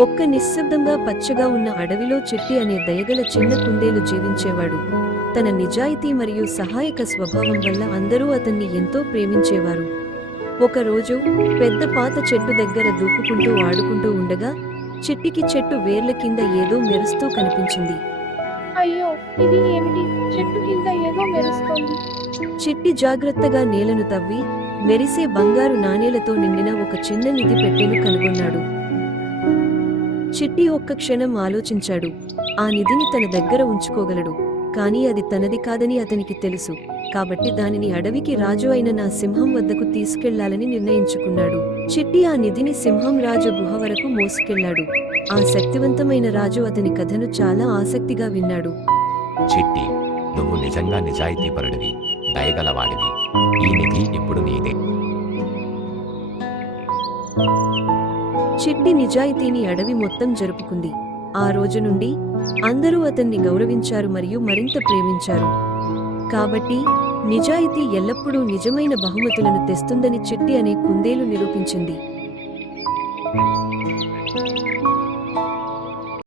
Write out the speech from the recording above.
ఒక్క నిశ్శబ్దంగా పచ్చగా ఉన్న అడవిలో చిట్టి అనే దయగల చిన్న కుందేలు జీవించేవాడు. తన నిజాయితీ మరియు సహాయక స్వభావం వల్ల అందరూ అతన్ని ఎంతో ప్రేమించేవారు. ఒకరోజు పెద్ద పాత చెట్టు దగ్గర దూకుకుంటూ ఆడుకుంటూ ఉండగా చిట్టికి చెట్టు వేర్ల కింద ఏదో మెరుస్తూ కనిపించింది. అయ్యో ఇది ఏమిటి? చెట్టు కింద ఏదో మెరుస్తోంది. చిట్టి జాగ్రత్తగా నేలను తవ్వి మెరిసే బంగారు నాణేలతో నిండిన ఒక చిన్న నిధి పెట్టెను కనుగొన్నాడు. చిట్టి ఒక్క క్షణం ఆలోచించాడు. ఆ నిధిని తన దగ్గర ఉంచుకోగలడు. కానీ అది తనది కాదని అతనికి తెలుసు. కాబట్టి దానిని అడవికి రాజు అయిన నా సింహం వద్దకు తీసుకెళ్ళాలని నిర్ణయించుకున్నాడు. చిట్టి ఆ నిధిని సింహం రాజు గుహ వరకు మోసుకెళ్ళాడు. ఆ శక్తివంతమైన రాజు అతని కథను చాలా ఆసక్తిగా విన్నాడు. చిట్టి నువ్వు నిజంగా నిజాయితీపరుడివి దయగలవాడివి. ఈ నిధి ఇప్పుడు నీదే. చిట్టి నిజాయితీని అడవి మొత్తం జరుపుకుంది. ఆ రోజు నుండి అందరూ అతన్ని గౌరవించారు మరియు మరింత ప్రేమించారు. కాబట్టి నిజాయితీ ఎల్లప్పుడూ నిజమైన బహుమతులను తెస్తుందని చిట్టి అనే కుందేలు నిరూపించింది.